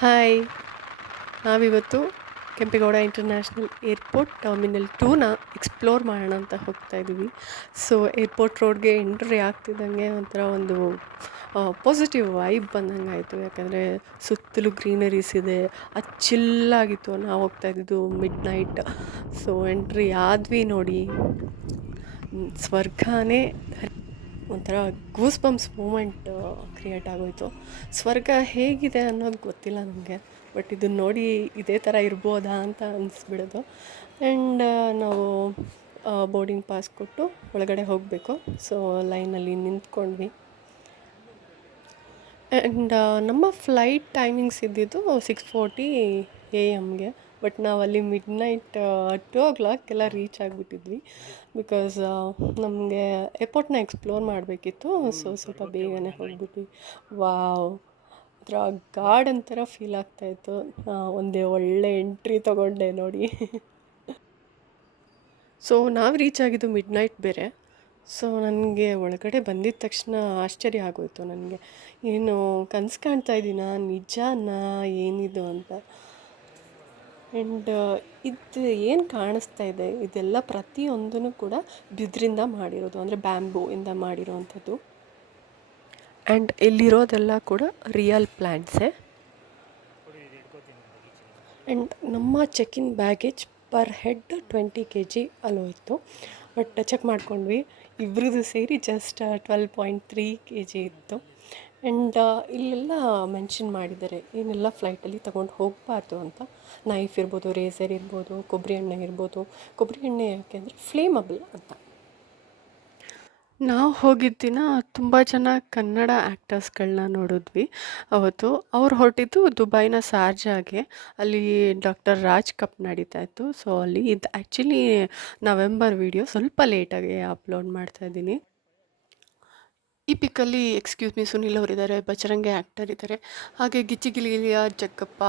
Hi. ನಾವಿವತ್ತು Kempegowda international airport terminal ಟೂನ explore ಮಾಡೋಣ ಅಂತ ಹೋಗ್ತಾ ಇದ್ದೀವಿ. ಸೊ, ಏರ್ಪೋರ್ಟ್ ರೋಡ್ಗೆ ಎಂಟ್ರಿ ಆಗ್ತಿದ್ದಂಗೆ ಒಂಥರ ಒಂದು ಪಾಸಿಟಿವ್ ವೈಬ್ ಬಂದಂಗೆ ಆಯಿತು ಯಾಕಂದರೆ ಸುತ್ತಲೂ ಗ್ರೀನರೀಸ್ ಇದೆ ಅದು ಚಿಲ್ಲಾಗಿತ್ತು ನಾವು ಹೋಗ್ತಾ ಇದ್ದಿದ್ದು ಮಿಡ್ ನೈಟ್ ಸೊ ಎಂಟ್ರಿ ಆದ್ವಿ ನೋಡಿ. ಸ್ವರ್ಗನೇ ಒಂಥರ ಗೂಸ್ ಬಂಪ್ಸ್ ಮೂಮೆಂಟ್ ಕ್ರಿಯೇಟ್ ಆಗೋಯ್ತು. ಸ್ವರ್ಗ ಹೇಗಿದೆ ಅನ್ನೋದು ಗೊತ್ತಿಲ್ಲ ನಮಗೆ ಬಟ್ ಇದನ್ನ ನೋಡಿ ಇದೇ ಥರ ಇರ್ಬೋದಾ ಅಂತ ಅನಿಸ್ಬಿಡೋದು. ಆ್ಯಂಡ್ ನಾವು ಬೋರ್ಡಿಂಗ್ ಪಾಸ್ ಕೊಟ್ಟು ಒಳಗಡೆ ಹೋಗಬೇಕು. ಸೊ ಲೈನಲ್ಲಿ ನಿಂತ್ಕೊಂಡ್ವಿ. ಆ್ಯಂಡ್ ನಮ್ಮ ಫ್ಲೈಟ್ ಟೈಮಿಂಗ್ಸ್ ಇದ್ದಿದ್ದು ಸಿಕ್ಸ್ ಫೋರ್ಟಿ ಎ ಎಮ್ಗೆ ಬಟ್ ನಾವು ಅಲ್ಲಿ ಮಿಡ್ ನೈಟ್ ಟು ಓ ಕ್ಲಾಕ್ಗೆಲ್ಲ ರೀಚ್ ಆಗಿಬಿಟ್ಟಿದ್ವಿ ಬಿಕಾಸ್ ನಮಗೆ ಏರ್ಪೋರ್ಟ್ನ ಎಕ್ಸ್ಪ್ಲೋರ್ ಮಾಡಬೇಕಿತ್ತು. ಸೊ ಸ್ವಲ್ಪ ಬೇಗನೆ ಹೋಗ್ಬಿಟ್ವಿ. ವಾವ್ ಒಂಥರ ಗಾರ್ಡನ್ ಥರ ಫೀಲ್ ಆಗ್ತಾಯಿತ್ತು ಒಂದೇ ಒಳ್ಳೆ ಎಂಟ್ರಿ ತೊಗೊಂಡೆ ನೋಡಿ. ಸೊ ನಾವು ರೀಚ್ ಆಗಿದ್ದು ಮಿಡ್ ನೈಟ್ ಬೇರೆ. ಸೊ ನನಗೆ ಒಳಗಡೆ ಬಂದಿದ ತಕ್ಷಣ ಆಶ್ಚರ್ಯ ಆಗೋಯಿತು ನನಗೆ. ಏನು, ಕನಸು ಕಾಣ್ತಾ ಇದ್ದೀನಾ ನಿಜನಾ? ಏನಿದು ಅಂತ. ಆ್ಯಂಡ್ ಇದು ಏನು ಕಾಣಿಸ್ತಾ ಇದೆ? ಇದೆಲ್ಲ ಪ್ರತಿಯೊಂದೂ ಕೂಡ ಬಿದ್ರಿಂದ ಮಾಡಿರೋದು. ಅಂದರೆ ಬ್ಯಾಂಬೂ ಇಂದ ಮಾಡಿರೋವಂಥದ್ದು. ಆ್ಯಂಡ್ ಇಲ್ಲಿರೋದೆಲ್ಲ ಕೂಡ ರಿಯಲ್ ಪ್ಲ್ಯಾಂಟ್ಸೇ ಆ್ಯಂಡ್ ನಮ್ಮ check in baggage per head twenty K G allow ಇತ್ತು. ಬಟ್ ಚೆಕ್ ಮಾಡ್ಕೊಂಡ್ವಿ. ಇಬ್ರದ್ದು ಸೇರಿ just twelve point three K G ಇತ್ತು. ಆ್ಯಂಡ್ ಇಲ್ಲೆಲ್ಲ ಮೆನ್ಷನ್ ಮಾಡಿದ್ದಾರೆ, ಏನೆಲ್ಲ ಫ್ಲೈಟಲ್ಲಿ ತಗೊಂಡು ಹೋಗಬಾರ್ದು ಅಂತ. ನೈಫ್ ಇರ್ಬೋದು ರೇಸರ್ ಇರ್ಬೋದು, ಕೊಬ್ಬರಿ ಎಣ್ಣೆ ಇರ್ಬೋದು. ಕೊಬ್ಬರಿ ಎಣ್ಣೆ ಯಾಕೆ ಅಂದರೆ ಫ್ಲೇಮಬಲ್ ಅಂತ. ನಾವು ಹೋಗಿದ್ದ ದಿನ ತುಂಬ ಜನ ಕನ್ನಡ ಆ್ಯಕ್ಟರ್ಸ್ಗಳನ್ನ ನೋಡಿದ್ವಿ. ಅವತ್ತು ಅವ್ರು ಹೊರಟಿದ್ದು ದುಬೈನ ಸಾರ್ಜಾಗೆ. ಅಲ್ಲಿ ಡಾಕ್ಟರ್ ರಾಜ್ ಕಪ್ ನಡೀತಾ ಇತ್ತು. ಸೊ ಅಲ್ಲಿ ಇದು ಆ್ಯಕ್ಚುಲಿ ನವೆಂಬರ್ ವಿಡಿಯೋ ಸ್ವಲ್ಪ ಲೇಟಾಗಿ ಅಪ್ಲೋಡ್ ಮಾಡ್ತಾ ಇದ್ದೀನಿ. ಈ ಪಿಕ್ಕಲ್ಲಿ ಎಕ್ಸ್ಕ್ಯೂಸ್ ಮೀ, ಸುನಿಲ್ ಅವರಿದ್ದಾರೆ, ಬಜರಂಗಿ ಆ್ಯಕ್ಟರ್ ಇದ್ದಾರೆ. ಹಾಗೆ ಗಿಚ್ಚಿಗಿಲಿಯ ಜಗ್ಗಪ್ಪ,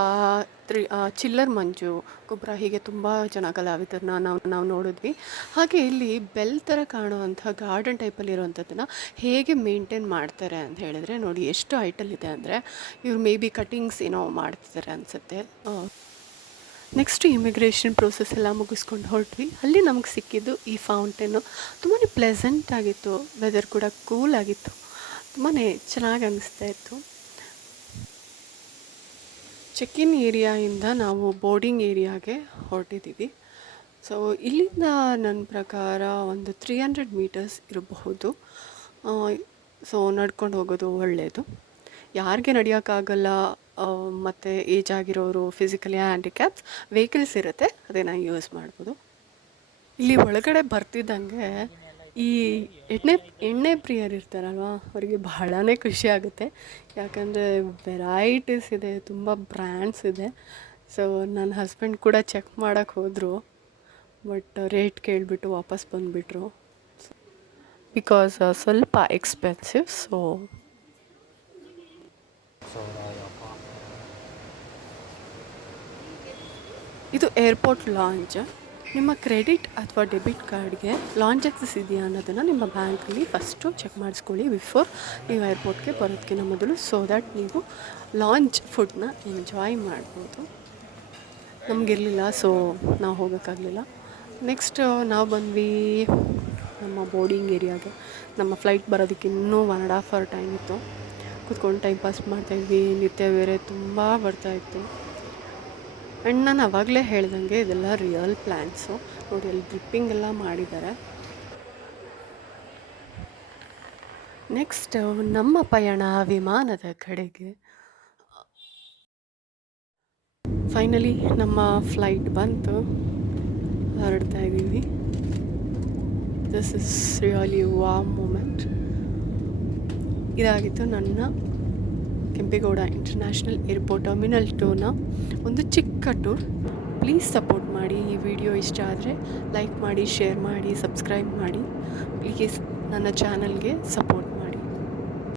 ತ್ರಿ ಚಿಲ್ಲರ್ ಮಂಜು, ಗೊಬ್ಬರ ಹೀಗೆ ತುಂಬ ಜನ ಕಲಾವಿದರನ್ನ ನಾವು ನಾವು ನೋಡಿದ್ವಿ. ಹಾಗೆ ಇಲ್ಲಿ ಬೆಲ್ ಥರ ಕಾಣುವಂಥ ಗಾರ್ಡನ್ ಟೈಪಲ್ಲಿ ಇರುವಂಥದ್ದನ್ನು ಹೇಗೆ ಮೇಂಟೈನ್ ಮಾಡ್ತಾರೆ ಅಂತ ಹೇಳಿದರೆ ನೋಡಿ, ಎಷ್ಟು ಹೈಟಲ್ಲಿದೆ ಅಂದರೆ ಇವ್ರು ಮೇ ಬಿ ಕಟಿಂಗ್ಸ್ ಏನೋ ಮಾಡ್ತಿದ್ದಾರೆ ಅನಿಸುತ್ತೆ. ನೆಕ್ಸ್ಟ್ ಇಮಿಗ್ರೇಷನ್ ಪ್ರೋಸೆಸ್ ಎಲ್ಲ ಮುಗಿಸ್ಕೊಂಡು ಹೊರಟ್ವಿ. ಅಲ್ಲಿ ನಮಗೆ ಸಿಕ್ಕಿದ್ದು ಈ ಫೌಂಟೇನು ತುಂಬಾ ಪ್ಲೆಸೆಂಟ್ ಆಗಿತ್ತು. ವೆದರ್ ಕೂಡ ಕೂಲ್ ಆಗಿತ್ತು. ತುಂಬಾ ಚೆನ್ನಾಗಿ ಅನ್ನಿಸ್ತಾ ಇತ್ತು. ಚೆಕ್ ಇನ್ ಏರಿಯಾಯಿಂದ ನಾವು ಬೋರ್ಡಿಂಗ್ ಏರಿಯಾಗೆ ಹೊರಟಿದ್ದೀವಿ ಸೊ ಇಲ್ಲಿಂದ ನನ್ನ ಪ್ರಕಾರ ಒಂದು ತ್ರೀ ಹಂಡ್ರೆಡ್ ಮೀಟರ್ಸ್ ಇರಬಹುದು. ಸೊ ನಡ್ಕೊಂಡು ಹೋಗೋದು ಒಳ್ಳೆಯದು ಯಾರಿಗೆ ನಡೆಯೋಕ್ಕಾಗಲ್ಲ ಮತ್ತು ಏಜ್ ಆಗಿರೋರು ಫಿಸಿಕಲಿ ಹ್ಯಾಂಡಿಕ್ಯಾಪ್ಸ್ ವೆಹಿಕಲ್ಸ್ ಇರುತ್ತೆ ಅದನ್ನು ಯೂಸ್ ಮಾಡ್ಬೋದು. ಇಲ್ಲಿ ಒಳಗಡೆ ಬರ್ತಿದ್ದಂಗೆ ಈ ಎಣ್ಣೆ ಎಣ್ಣೆ ಪ್ರಿಯರು ಇರ್ತಾರಲ್ವ, ಅವರಿಗೆ ಬಹಳನೇ ಖುಷಿ ಆಗುತ್ತೆ. ಯಾಕಂದರೆ ವೆರೈಟೀಸ್ ಇದೆ, ತುಂಬ ಬ್ರ್ಯಾಂಡ್ಸ್ ಇದೆ. ಸೊ ನನ್ನ ಹಸ್ಬೆಂಡ್ ಕೂಡ ಚೆಕ್ ಮಾಡೋಕ್ಕೆ ಹೋದರು ಬಟ್ ರೇಟ್ ಕೇಳಿಬಿಟ್ಟು ವಾಪಸ್ ಬಂದುಬಿಟ್ರು. ಬಿಕಾಸ್ ಸ್ವಲ್ಪ ಎಕ್ಸ್ಪೆನ್ಸಿವ್ ಸೊ ಇದು ಏರ್ಪೋರ್ಟ್ ಲಾಂಚ್ ನಿಮ್ಮ ಕ್ರೆಡಿಟ್ ಅಥವಾ ಡೆಬಿಟ್ ಕಾರ್ಡ್ಗೆ ಲಾಂಚ್ ಆಕ್ಸಸ್ ಇದೆಯಾ ಅನ್ನೋದನ್ನು ನಿಮ್ಮ ಬ್ಯಾಂಕಲ್ಲಿ ಫಸ್ಟು ಚೆಕ್ ಮಾಡಿಸ್ಕೊಳ್ಳಿ ಬಿಫೋರ್ ನೀವು ಏರ್ಪೋರ್ಟ್ಗೆ ಬರೋದಕ್ಕಿಂತ ಮೊದಲು ಸೊ ದ್ಯಾಟ್ ನೀವು ಲಾಂಚ್ ಫುಡ್ನ ಎಂಜಾಯ್ ಮಾಡ್ಬೋದು. ನಮಗಿರಲಿಲ್ಲ ಸೊ ನಾವು ಹೋಗೋಕ್ಕಾಗಲಿಲ್ಲ. ನೆಕ್ಸ್ಟ್ ನಾವು ಬಂದ್ವಿ ನಮ್ಮ ಬೋರ್ಡಿಂಗ್ ಏರಿಯಾಗೆ ನಮ್ಮ ಫ್ಲೈಟ್ ಬರೋದಕ್ಕೆ ಇನ್ನೂ one and half hour time ಇತ್ತು. ಕೂತ್ಕೊಂಡು ಟೈಮ್ ಪಾಸ್ ಮಾಡ್ತಾಯಿದ್ವಿ ನಿತ್ಯ ಬೇರೆ ತುಂಬ ಬರ್ತಾಯಿತ್ತು ಆ್ಯಂಡ್ ನಾನು ಅವಾಗಲೇ ಹೇಳ್ದಂಗೆ ಇದೆಲ್ಲ ರಿಯಲ್ ಪ್ಲ್ಯಾನ್ಸು ನೋಡಿ, ಅಲ್ಲಿ ಡ್ರಿಪ್ಪಿಂಗ್ ಎಲ್ಲ ಮಾಡಿದ್ದಾರೆ. ನೆಕ್ಸ್ಟ್ ನಮ್ಮ ಪಯಣ ವಿಮಾನದ ಕಡೆಗೆ. ಫೈನಲಿ ನಮ್ಮ ಫ್ಲೈಟ್ ಬಂತು. ಹೊರಡ್ತಾ ಇದ್ದೀವಿ. This is really wow moment ಇದಾಗಿತ್ತು ನನ್ನ ಕೆಂಪೇಗೌಡ ಇಂಟರ್ನ್ಯಾಷನಲ್ ಏರ್ಪೋರ್ಟ್ ಟರ್ಮಿನಲ್ ಟೂನ ಒಂದು ಚಿಕ್ಕ ಟೂರ್. ಪ್ಲೀಸ್ ಸಪೋರ್ಟ್ ಮಾಡಿ ಈ ವಿಡಿಯೋ ಇಷ್ಟ ಆದರೆ ಲೈಕ್ ಮಾಡಿ, ಶೇರ್ ಮಾಡಿ, ಸಬ್ಸ್ಕ್ರೈಬ್ ಮಾಡಿ. ಪ್ಲೀಸ್ ನನ್ನ ಚಾನಲ್ಗೆ ಸಪೋರ್ಟ್